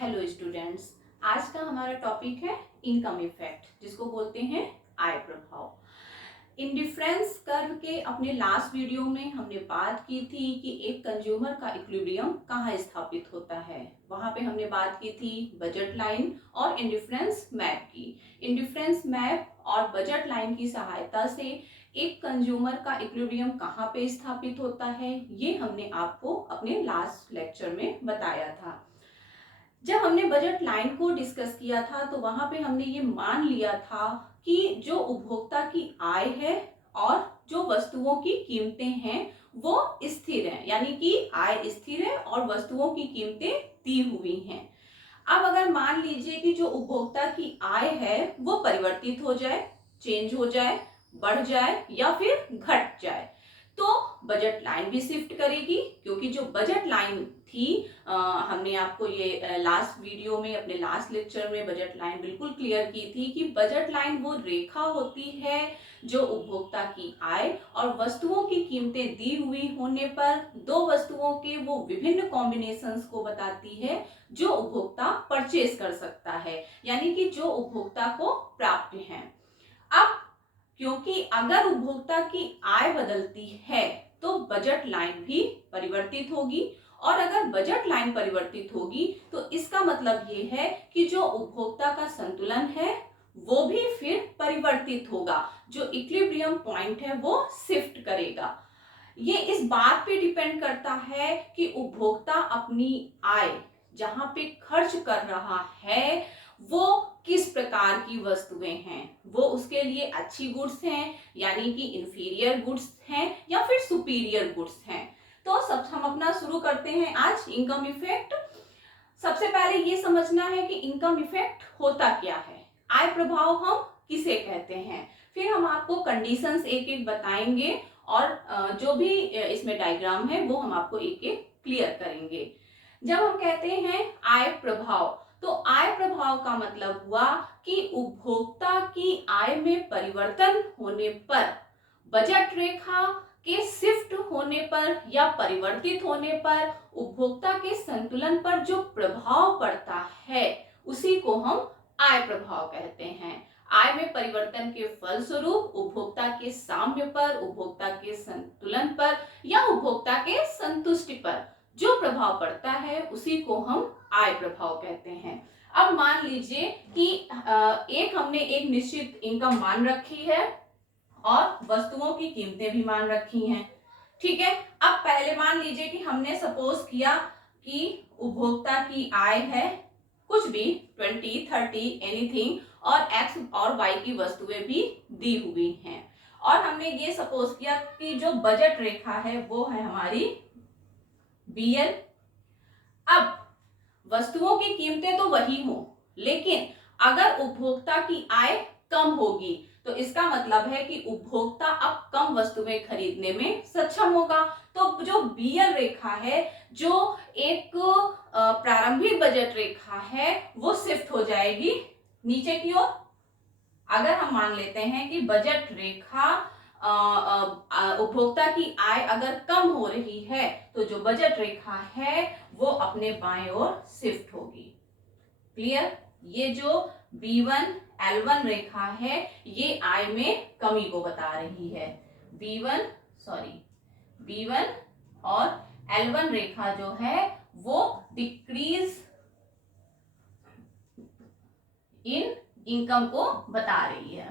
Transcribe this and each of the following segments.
Hello students, आज का हमारा टॉपिक है इनकम इफेक्ट, जिसको बोलते हैं आय प्रभाव। इंडिफरेंस कर्व के अपने लास्ट वीडियो में हमने बात की थी कि एक कंज्यूमर का इक्विलिब्रियम कहाँ स्थापित होता है। वहां पे हमने बात की थी बजट लाइन और इंडिफरेंस मैप की। इंडिफरेंस मैप और बजट लाइन की सहायता से एक कंज्यूमर का इक्विलिब्रियम कहाँ पे स्थापित होता है, ये हमने आपको अपने लास्ट लेक्चर में बताया था। जब हमने बजट लाइन को डिस्कस किया था तो वहां पे हमने ये मान लिया था कि जो उपभोक्ता की आय है और जो वस्तुओं की कीमतें हैं वो स्थिर हैं, यानी कि आय स्थिर है और वस्तुओं की कीमतें दी हुई हैं। अब अगर मान लीजिए कि जो उपभोक्ता की आय है वो परिवर्तित हो जाए, चेंज हो जाए, बढ़ जाए या फिर घट जाए, तो बजट लाइन भी शिफ्ट करेगी। क्योंकि जो बजट लाइन थी, हमने आपको ये लास्ट वीडियो में, अपने लास्ट लेक्चर में बजट लाइन बिल्कुल क्लियर की थी कि बजट लाइन वो रेखा होती है जो उपभोक्ता की आय और वस्तुओं की कीमतें दी हुई होने पर दो वस्तुओं के वो विभिन्न कॉम्बिनेशंस को बताती है जो उपभोक्ता परचेज कर सकता है, यानी कि जो उपभोक्ता को प्राप्त है। अब क्योंकि अगर उपभोक्ता की आय बदलती है तो बजट लाइन भी परिवर्तित होगी, और अगर बजट लाइन परिवर्तित होगी तो इसका मतलब ये है कि जो उपभोक्ता का संतुलन है वो भी फिर परिवर्तित होगा, जो इक्विलिब्रियम पॉइंट है वो शिफ्ट करेगा। ये इस बात पे डिपेंड करता है कि उपभोक्ता अपनी आय जहां पे खर्च कर रहा है वो किस प्रकार की वस्तुएं हैं, वो उसके लिए अच्छी गुड्स हैं यानी कि इंफीरियर गुड्स हैं या फिर सुपीरियर गुड्स हैं। तो सब हम अपना शुरू करते हैं आज इनकम इफेक्ट। सबसे पहले ये समझना है कि इनकम इफेक्ट होता क्या है, आय प्रभाव हम किसे कहते हैं, फिर हम आपको कंडीशंस एक एक बताएंगे और जो भी इसमें डायग्राम है वो हम आपको एक एक क्लियर करेंगे। जब हम कहते हैं आय प्रभाव, तो आय प्रभाव का मतलब हुआ कि उपभोक्ता की आय में परिवर्तन होने पर, बजट रेखा के शिफ्ट होने पर या परिवर्तित होने पर उपभोक्ता के संतुलन पर जो प्रभाव पड़ता है उसी को हम आय प्रभाव कहते हैं। आय में परिवर्तन के फलस्वरूप उपभोक्ता के साम्य पर, उपभोक्ता के संतुलन पर या उपभोक्ता के संतुष्टि पर जो प्रभाव पड़ता है उसी को हम आय प्रभाव कहते हैं। अब मान लीजिए कि एक हमने एक निश्चित इनकम मान रखी है और वस्तुओं की कीमतें भी मान रखी हैं, ठीक है। अब पहले मान लीजिए कि हमने सपोज किया कि उपभोक्ता की आय है कुछ भी 20, 30 एनीथिंग, और एक्स और वाई की वस्तुएं भी दी हुई हैं, और हमने ये सपोज किया कि जो बजट रेखा है वो है हमारी बीएल। अब वस्तुओं की कीमतें तो वही हो, लेकिन अगर उपभोक्ता की आय कम होगी तो इसका मतलब है कि उपभोक्ता अब कम वस्तुएं खरीदने में सक्षम होगा। तो जो बीएल रेखा है, जो एक प्रारंभिक बजट रेखा है, वो शिफ्ट हो जाएगी नीचे की ओर। अगर हम मान लेते हैं कि बजट रेखा उपभोक्ता की आय अगर कम हो रही है तो जो बजट रेखा है वो अपने बाएं ओर शिफ्ट होगी। क्लियर? ये जो B1 L1 रेखा है ये आय में कमी को बता रही है। B1 और L1 रेखा जो है वो डिक्रीज इन इनकम को बता रही है।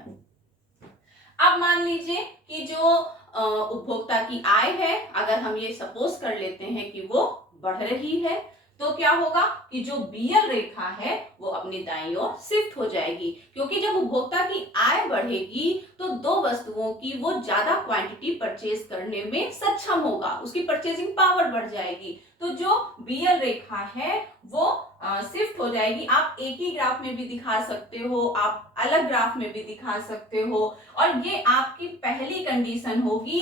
अब मान लीजिए कि जो उपभोक्ता की आय है, अगर हम ये सपोज कर लेते हैं कि वो बढ़ रही है, तो क्या होगा कि जो बीएल रेखा है वो अपनी दाईं ओर शिफ्ट हो जाएगी, क्योंकि जब उपभोक्ता की आय बढ़ेगी तो दो वस्तुओं की वो ज्यादा क्वांटिटी परचेज करने में सक्षम होगा, उसकी परचेजिंग पावर बढ़ जाएगी। तो जो बीएल रेखा है वो शिफ्ट हो जाएगी। आप एक ही ग्राफ में भी दिखा सकते हो, आप अलग ग्राफ में भी दिखा सकते हो, और ये आपकी पहली कंडीशन होगी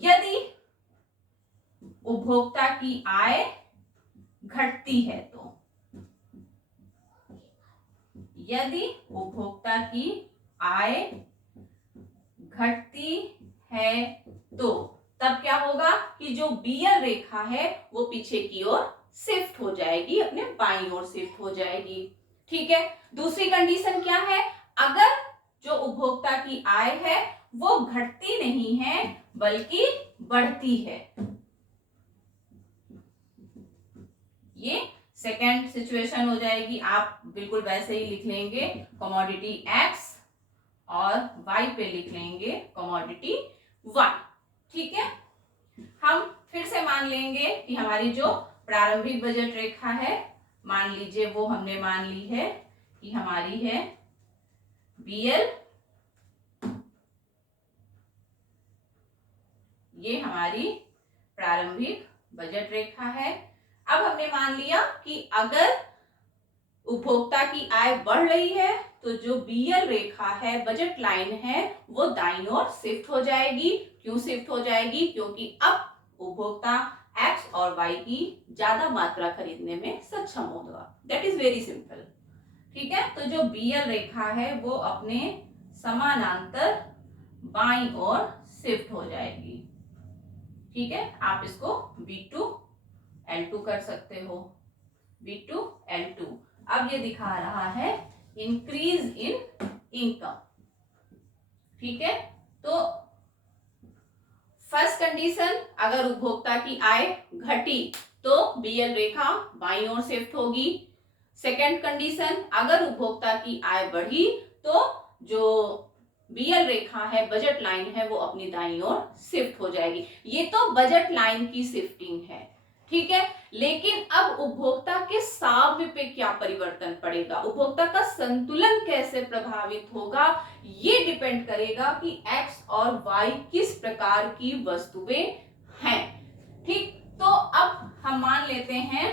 यदि उपभोक्ता की आय घटती है तो। यदि उपभोक्ता की आय घटती है तो तब क्या होगा कि जो बीएल रेखा है वो पीछे की ओर शिफ्ट हो जाएगी, अपने बाईं ओर शिफ्ट हो जाएगी। ठीक है, दूसरी कंडीशन क्या है, अगर जो उपभोक्ता की आय है वो घटती नहीं है बल्कि बढ़ती है। ये सेकेंड सिचुएशन हो जाएगी। आप बिल्कुल वैसे ही लिख लेंगे कमोडिटी एक्स और वाई पे लिख लेंगे कमोडिटी वाई। ठीक है, हम फिर से मान लेंगे कि हमारी जो प्रारंभिक बजट रेखा है, मान लीजिए वो हमने मान ली है कि हमारी है बीएल, ये हमारी प्रारंभिक बजट रेखा है। अब हमने मान लिया कि अगर उपभोक्ता की आय बढ़ रही है तो जो बीएल रेखा है, बजट लाइन है, वो दाईं ओर शिफ्ट हो जाएगी। क्यों शिफ्ट हो जाएगी, क्योंकि अब उपभोक्ता एक्स और वाई की ज्यादा मात्रा खरीदने में सक्षम होगा। That is very simple. ठीक है, तो जो बीएल रेखा है वो अपने समानांतर बाईं ओर शिफ्ट हो जाएगी। ठीक है, आप इसको B2L2 कर सकते हो, B2L2। अब ये दिखा रहा है इंक्रीज इन इनकम। ठीक है, तो फर्स्ट कंडीशन, अगर उपभोक्ता की आय घटी तो बीएल रेखा बाईं ओर शिफ्ट होगी। सेकेंड कंडीशन, अगर उपभोक्ता की आय बढ़ी तो जो बीएल रेखा है, बजट लाइन है, वो अपनी दाईं ओर शिफ्ट हो जाएगी। ये तो बजट लाइन की शिफ्टिंग है। ठीक है, लेकिन अब उपभोक्ता के साम्य पे क्या परिवर्तन पड़ेगा, उपभोक्ता का संतुलन कैसे प्रभावित होगा, ये डिपेंड करेगा कि एक्स और वाई किस प्रकार की वस्तुएं हैं। ठीक, तो अब हम मान लेते हैं,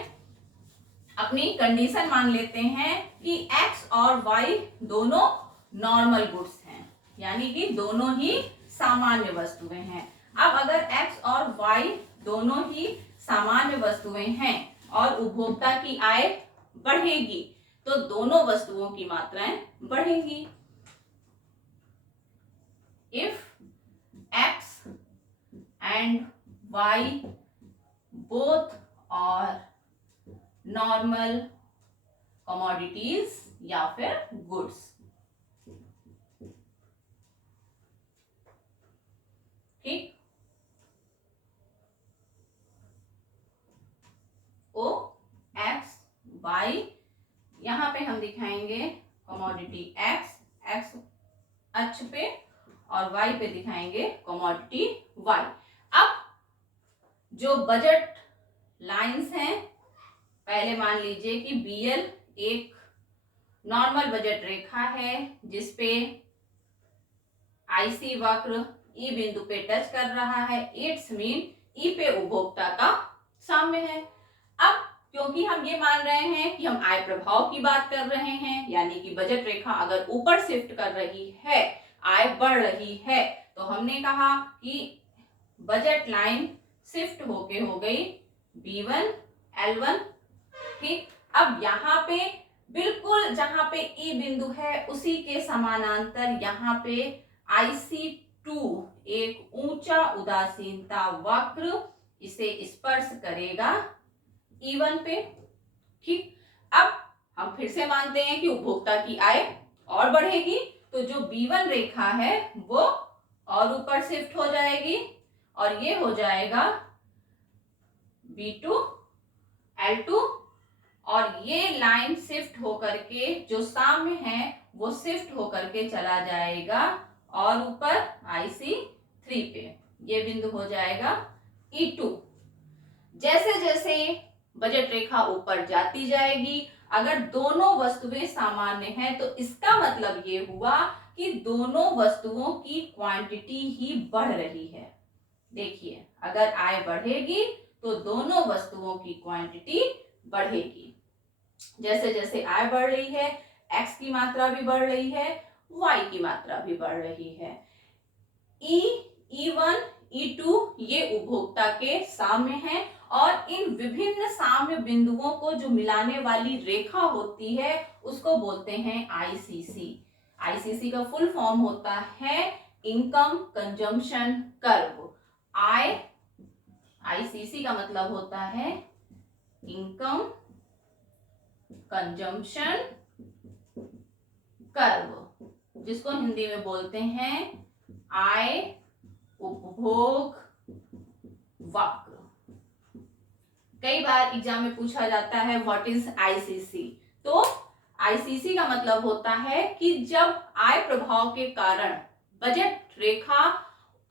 अपनी कंडीशन मान लेते हैं कि एक्स और वाई दोनों नॉर्मल गुड्स हैं, यानी कि दोनों ही सामान्य वस्तुएं हैं। अब अगर एक्स और वाई दोनों ही सामान्य वस्तुएं हैं और उपभोक्ता की आय बढ़ेगी तो दोनों वस्तुओं की मात्राएं बढ़ेंगी। If X and Y both और नॉर्मल कमोडिटीज या फिर गुड्स। ठीक, ओ एक्स वाई, यहां पे हम दिखाएंगे कमोडिटी एक्स, एक्स अक्ष पे, और वाई पे दिखाएंगे कमोडिटी वाई। अब जो बजट लाइंस हैं, पहले मान लीजिए कि बीएल एक नॉर्मल बजट रेखा है जिसपे आईसी वक्र ई बिंदु पे टच कर रहा है। इट्स मीन ई पे उपभोक्ता का साम्य है। अब क्योंकि हम ये मान रहे हैं कि हम आय प्रभाव की बात कर रहे हैं, यानी कि बजट रेखा अगर ऊपर शिफ्ट कर रही है, आय बढ़ रही है, तो हमने कहा कि बजट लाइन शिफ्ट होके हो गई B1 L1। ठीक, अब यहाँ पे बिल्कुल जहां पे ई बिंदु है उसी के समानांतर यहाँ पे IC2 एक ऊंचा उदासीनता वक्र इसे स्पर्श करेगा E1 पे। ठीक, अब हम फिर से मानते हैं कि उपभोक्ता की आय और बढ़ेगी तो जो B1 रेखा है वो और ऊपर शिफ्ट हो जाएगी और ये हो जाएगा B2L2, और ये लाइन शिफ्ट होकर के जो साम्य है वो शिफ्ट होकर के चला जाएगा और ऊपर IC3 पे, ये बिंदु हो जाएगा E2। जैसे जैसे बजट रेखा ऊपर जाती जाएगी, अगर दोनों वस्तुएं सामान्य हैं तो इसका मतलब ये हुआ कि दोनों वस्तुओं की क्वांटिटी ही बढ़ रही है। देखिए, अगर आय बढ़ेगी तो दोनों वस्तुओं की क्वांटिटी बढ़ेगी। जैसे जैसे आय बढ़ रही है, एक्स की मात्रा भी बढ़ रही है, वाई की मात्रा भी बढ़ रही है। E1, E2 ये उपभोक्ता के साम्य हैं और इन विभिन्न साम्य बिंदुओं को जो मिलाने वाली रेखा होती है उसको बोलते हैं ICC। ICC का फुल फॉर्म होता है इनकम कंजम्पशन कर्व। ICC का मतलब होता है इनकम कंजम्पशन कर्व, जिसको हिंदी में बोलते हैं आय उपभोग वक्र। कई बार एग्जाम में पूछा जाता है व्हाट इज आईसीसी। तो आईसीसी का मतलब होता है कि जब आय प्रभाव के कारण बजट रेखा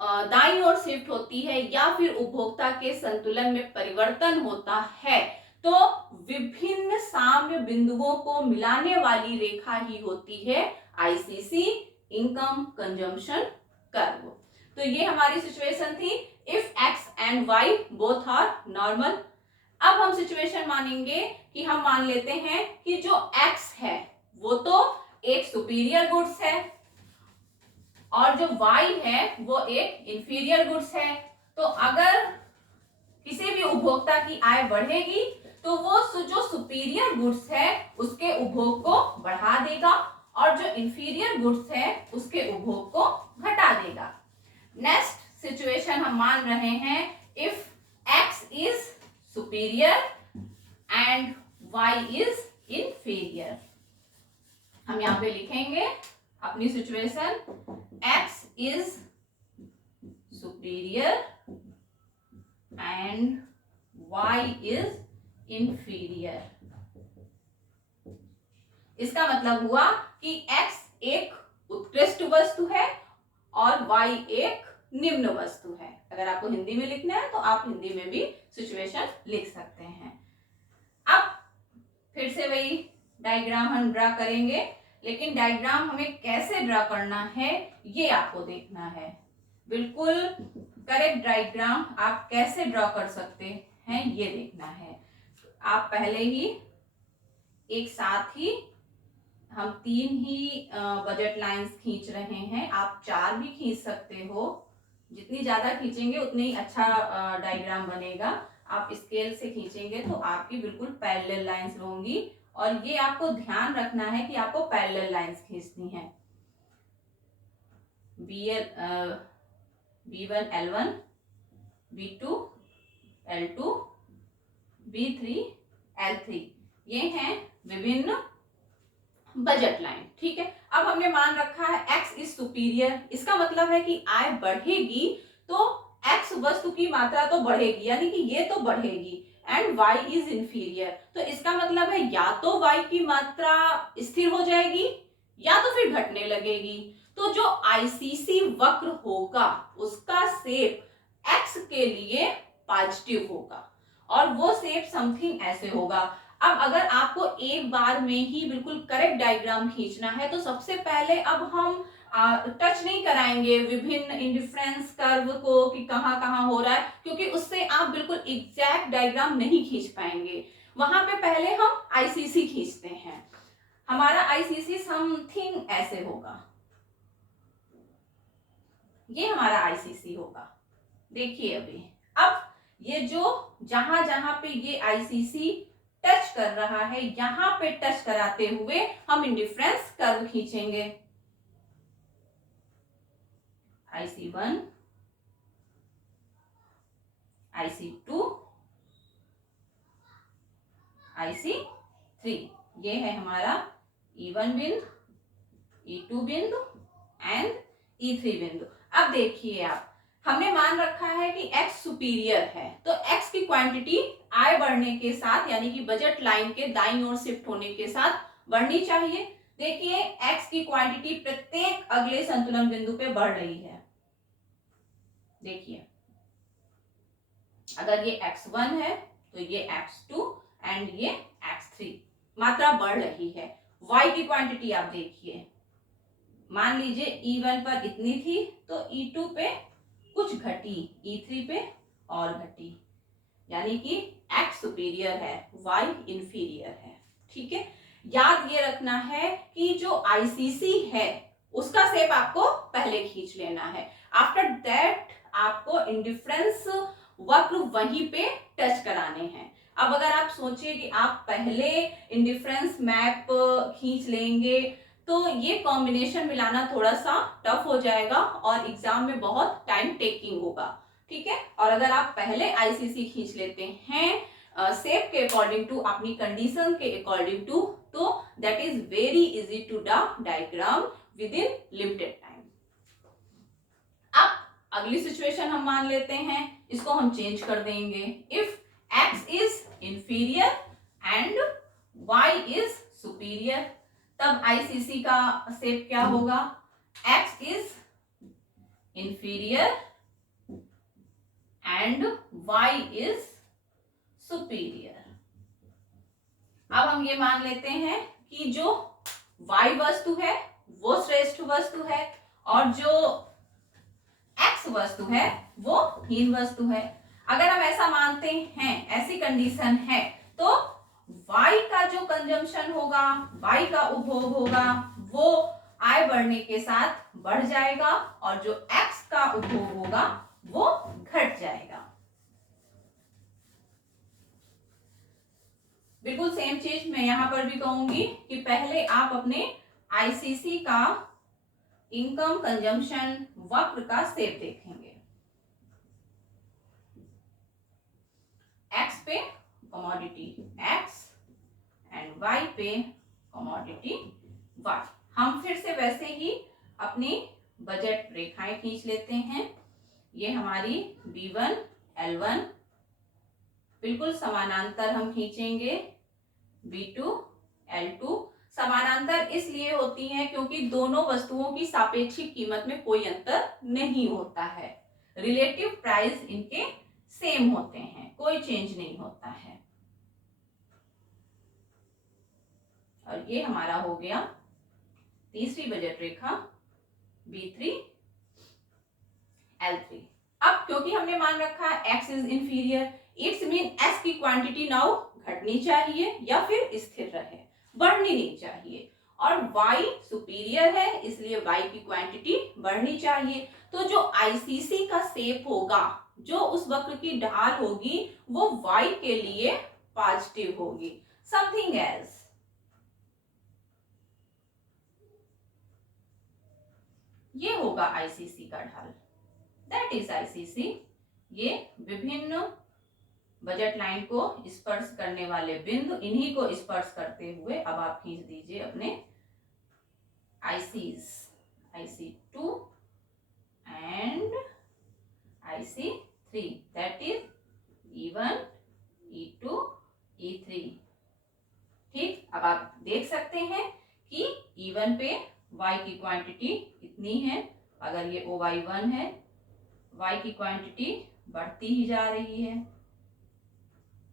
दाईं ओर शिफ्ट होती है या फिर उपभोक्ता के संतुलन में परिवर्तन होता है, तो विभिन्न साम्य बिंदुओं को मिलाने वाली रेखा ही होती है आईसीसी, इनकम कंजम्पशन कर्व। तो ये हमारी सिचुएशन थी if X and Y both are normal. अब हम सिचुएशन मानेंगे कि हम मान लेते हैं कि जो एक्स है वो तो एक सुपीरियर गुड्स है और जो वाई है वो एक इंफीरियर गुड्स है। तो अगर किसी भी उपभोक्ता की आय बढ़ेगी तो वो जो सुपीरियर गुड्स है उसके उपभोग को बढ़ा देगा और जो इंफीरियर गुड्स है उसके उपभोग को घटा देगा। नेक्स्ट सिचुएशन हम मान रहे हैं if x is superior and y is inferior. हम यहाँ पे लिखेंगे अपनी situation x is superior and y is inferior. इसका मतलब हुआ कि x एक उत्कृष्ट वस्तु है और y एक निम्न वस्तु है। अगर आपको हिंदी में लिखना है तो आप हिंदी में भी सिचुएशन लिख सकते हैं। अब फिर से वही डायग्राम हम ड्रा करेंगे, लेकिन डायग्राम हमें कैसे ड्रा करना है ये आपको देखना है। बिल्कुल करेक्ट डायग्राम आप कैसे ड्रा कर सकते हैं ये देखना है। आप पहले ही एक साथ ही हम 3 ही बजट लाइंस खींच रहे हैं, आप 4 भी खींच सकते हो। जितनी ज्यादा खींचेंगे उतनी ही अच्छा डायग्राम बनेगा। आप स्केल से खींचेंगे तो आपकी बिल्कुल पैरेलल लाइंस होंगी और ये आपको ध्यान रखना है कि आपको पैरेलल लाइंस खींचनी है। B1 L1, B2 L2, B3 L3, ये हैं विभिन्न बजट लाइन। ठीक है, अब हमने मान रखा है x इज सुपीरियर। इसका मतलब है कि आय बढ़ेगी तो x वस्तु की मात्रा तो बढ़ेगी, यानी कि ये तो बढ़ेगी, एंड y इज इंफीरियर। तो इसका मतलब है या तो y की मात्रा स्थिर हो जाएगी या तो फिर घटने लगेगी। तो जो आईसीसी वक्र होगा उसका शेप x के लिए पॉजिटिव होगा और वो शेप समथिंग ऐसे होगा। अब अगर आपको एक बार में ही बिल्कुल करेक्ट डायग्राम खींचना है तो सबसे पहले अब हम टच नहीं कराएंगे विभिन्न इंडिफरेंस कर्व को कि कहाँ कहाँ हो रहा है, क्योंकि उससे आप बिल्कुल एग्जैक्ट डायग्राम नहीं खींच पाएंगे। वहां पे पहले हम आईसीसी खींचते हैं। हमारा आईसीसी समथिंग ऐसे होगा, ये हमारा आईसीसी होगा। देखिए अभी अब ये जो जहां जहां पे ये आईसीसी टच कर रहा है यहां पे टच कराते हुए हम इंडिफरेंस कर्व खींचेंगे। IC1, IC2, IC3, ये है हमारा E1 बिंदु, E2 बिंदु एंड E3 बिंदु। अब देखिए आप, हमने मान रखा है कि x सुपीरियर है तो x की क्वांटिटी आय बढ़ने के साथ यानी कि बजट लाइन के दाईं ओर शिफ्ट होने के साथ बढ़नी चाहिए। देखिए x की क्वांटिटी प्रत्येक अगले संतुलन बिंदु पे बढ़ रही है। देखिए अगर ये x1 है तो ये x2 एंड ये x3 मात्रा बढ़ रही है। y की क्वांटिटी आप देखिए, मान लीजिए E1 पर इतनी थी तो E2 पे कुछ घटी, E3 पे और घटी, यानी कि x सुपीरियर है, y इंफीरियर है। ठीक है, याद ये रखना है कि जो आईसीसी है उसका शेप आपको पहले खींच लेना है। आफ्टर दैट आपको इंडिफरेंस वक्र वहीं पे टच कराने हैं। अब अगर आप सोचिए कि आप पहले इंडिफरेंस मैप खींच लेंगे तो ये कॉम्बिनेशन मिलाना थोड़ा सा टफ हो जाएगा और एग्जाम में बहुत टाइम टेकिंग होगा। ठीक है, और अगर आप पहले आईसीसी खींच लेते हैं शेप के अकॉर्डिंग टू, अपनी कंडीशन के अकॉर्डिंग टू, तो that is very easy to draw diagram within limited time. अब अगली सिचुएशन हम मान लेते हैं, इसको हम चेंज कर देंगे। If x is inferior and y is superior, तब ICC का शेप क्या होगा? x is inferior and y is superior. अब हम ये मान लेते हैं कि जो y वस्तु है वो श्रेष्ठ वस्तु है और जो x वस्तु है वो हीन वस्तु है। अगर हम ऐसा मानते हैं, ऐसी कंडीशन है, तो y का जो कंजम्पशन होगा, y का उपभोग होगा, वो आय बढ़ने के साथ बढ़ जाएगा और जो x का उपभोग होगा वो घट जाएगा। बिल्कुल सेम चीज मैं यहां पर भी कहूंगी कि पहले आप अपने ICC का इनकम कंजम्पशन वक्र का शेप देखेंगे। x पे कमोडिटी x एंड y पे कमोडिटी y। हम फिर से वैसे ही अपनी बजट रेखाएं खींच लेते हैं। ये हमारी B1 L1 बिल्कुल समानांतर हम खींचेंगे, B2 L2। समानांतर इसलिए होती हैं क्योंकि दोनों वस्तुओं की सापेक्षिक कीमत में कोई अंतर नहीं होता है, रिलेटिव प्राइस इनके सेम होते हैं, कोई चेंज नहीं होता है। और ये हमारा हो गया तीसरी बजट रेखा B3 L3। अब क्योंकि हमने मान रखा है x is inferior, it's mean s की क्वांटिटी नाउ घटनी चाहिए या फिर स्थिर रहे, बढ़नी नहीं चाहिए। और y सुपीरियर है इसलिए y की क्वांटिटी बढ़नी चाहिए। तो जो ICC का शेप होगा, जो उस वक्र की ढाल होगी, वो y के लिए पॉजिटिव होगी। समथिंग एल्स, ये होगा ICC का ढाल, दैट इज ICC। ये विभिन्न बजट लाइन को स्पर्श करने वाले बिंदु, इन्हीं को स्पर्श करते हुए अब आप खींच दीजिए अपने ICs, IC2 and IC3, that is E1 E2 E3। ठीक, अब आप देख सकते हैं कि E1 पे y की क्वांटिटी इतनी है, अगर ये OY1 है, y की क्वांटिटी बढ़ती ही जा रही है।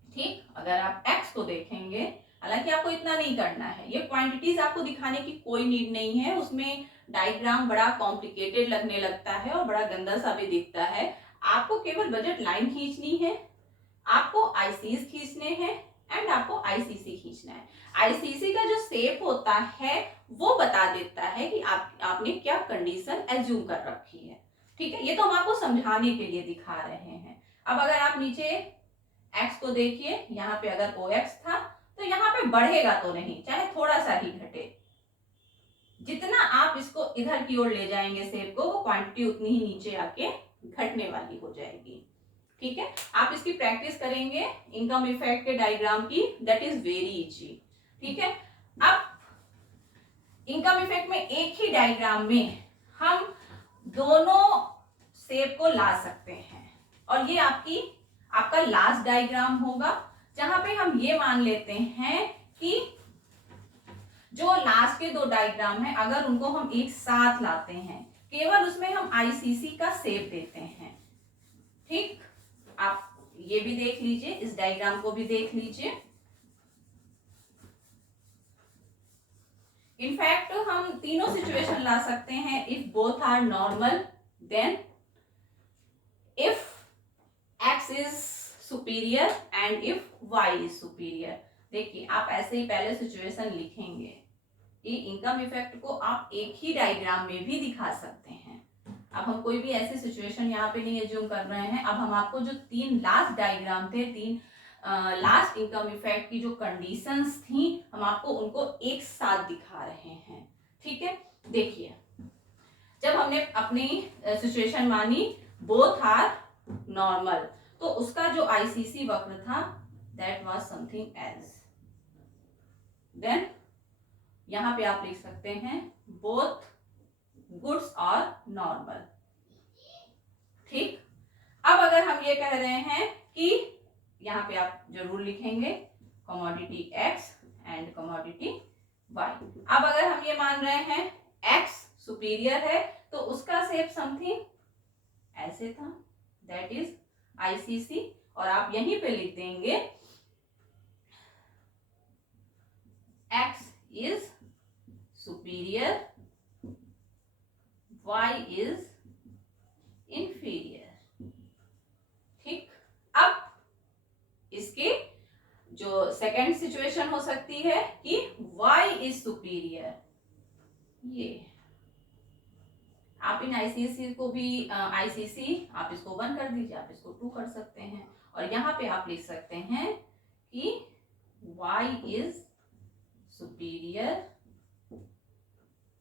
ठीक, अगर आप x को देखेंगे, हालांकि आपको इतना नहीं करना है, ये क्वांटिटीज आपको दिखाने की कोई नीड नहीं है, उसमें डायग्राम बड़ा कॉम्प्लिकेटेड लगने लगता है और बड़ा गंदा सा भी दिखता है। आपको केवल बजट लाइन खींचनी है, आपको ICs खींचने हैं एंड आपको ICC खींचना है। ICC का जो शेप होता है वो बता देता है कि आपने क्या कंडीशन एज्यूम कर रखी है। ठीक है, ये तो हम आपको समझाने के लिए दिखा रहे हैं। अब अगर आप नीचे x को देखिए, यहाँ पे अगर OX था तो यहाँ पे बढ़ेगा तो नहीं, चाहे थोड़ा सा ही घटे। जितना आप इसको इधर की ओर ले जाएंगे शेप को, वो क्वांटिटी उतनी ही नीचे आके घटने वाली हो जाएगी। ठीक है, आप इसकी प्रैक्टिस करेंगे इनकम इफेक्ट के डायग्राम की, दैट इज वेरी इजी। ठीक है, अब इनकम इफेक्ट में एक ही डायग्राम में हम दोनों शेप को ला सकते हैं और ये आपका लास्ट डायग्राम होगा, जहां पे हम ये मान लेते हैं कि जो लास्ट के दो डायग्राम है, अगर उनको हम एक साथ लाते हैं, केवल उसमें हम ICC का शेप देते हैं। ठीक, आप ये भी देख लीजिए, इस डायग्राम को भी देख लीजिए। इनफैक्ट हम तीनों सिचुएशन ला सकते हैं। If both are normal, then if x is superior and if y is superior. देखिए, आप ऐसे ही पहले सिचुएशन लिखेंगे, ये इनकम इफेक्ट को आप एक ही डायग्राम में भी दिखा सकते हैं। अब हम कोई भी ऐसी सिचुएशन यहाँ पे नहीं एज्यूम कर रहे हैं। अब हम आपको जो तीन लास्ट डायग्राम थे, तीन लास्ट इनकम इफेक्ट की जो कंडीशंस थी, हम आपको उनको एक साथ दिखा रहे हैं। ठीक है, देखिए, जब हमने अपनी सिचुएशन मानी बोथ आर नॉर्मल, तो उसका जो ICC वक्र था that was something else. Then यहाँ पे आप लिख सकते हैं both goods or normal. ठीक, अब अगर हम ये कह रहे हैं कि यहाँ पे आप जरूर लिखेंगे commodity X and commodity Y. अब अगर हम ये मान रहे हैं X सुपीरियर है तो उसका शेप समथिंग ऐसे था, दैट इज ICC, और आप यहीं पे लिख देंगे X is superior, Y is inferior. ठीक, अब इसके जो सेकेंड सिचुएशन हो सकती है कि Y is superior, ये आप इन ICC को भी ICC आप इसको 1 कर दीजिए, आप इसको 2 कर सकते हैं, और यहाँ पे आप लिख सकते हैं कि Y is superior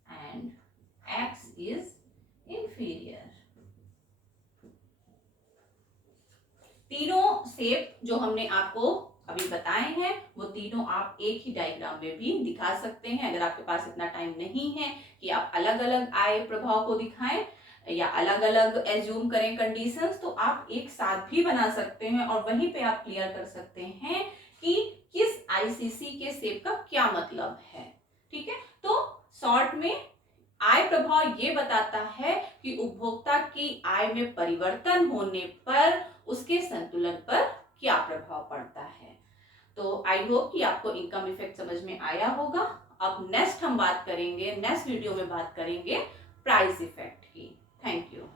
and X is inferior. तीनों शेप जो हमने आपको अभी बताए हैं वो तीनों आप एक ही डायग्राम में भी दिखा सकते हैं। अगर आपके पास इतना टाइम नहीं है कि आप अलग अलग आय प्रभाव को दिखाएं या अलग अलग एज्यूम करें कंडीशंस, तो आप एक साथ भी बना सकते हैं और वहीं पे आप क्लियर कर सकते हैं कि किस ICC के शेप का क्या मतलब है। ठीक है, तो शॉर्ट में आय प्रभाव ये बताता है कि उपभोक्ता की आय में परिवर्तन होने पर उसके संतुलन पर क्या प्रभाव पड़ता है। तो आई होप कि आपको इनकम इफेक्ट समझ में आया होगा। अब नेक्स्ट हम बात करेंगे, नेक्स्ट वीडियो में बात करेंगे प्राइस इफेक्ट की। Thank you.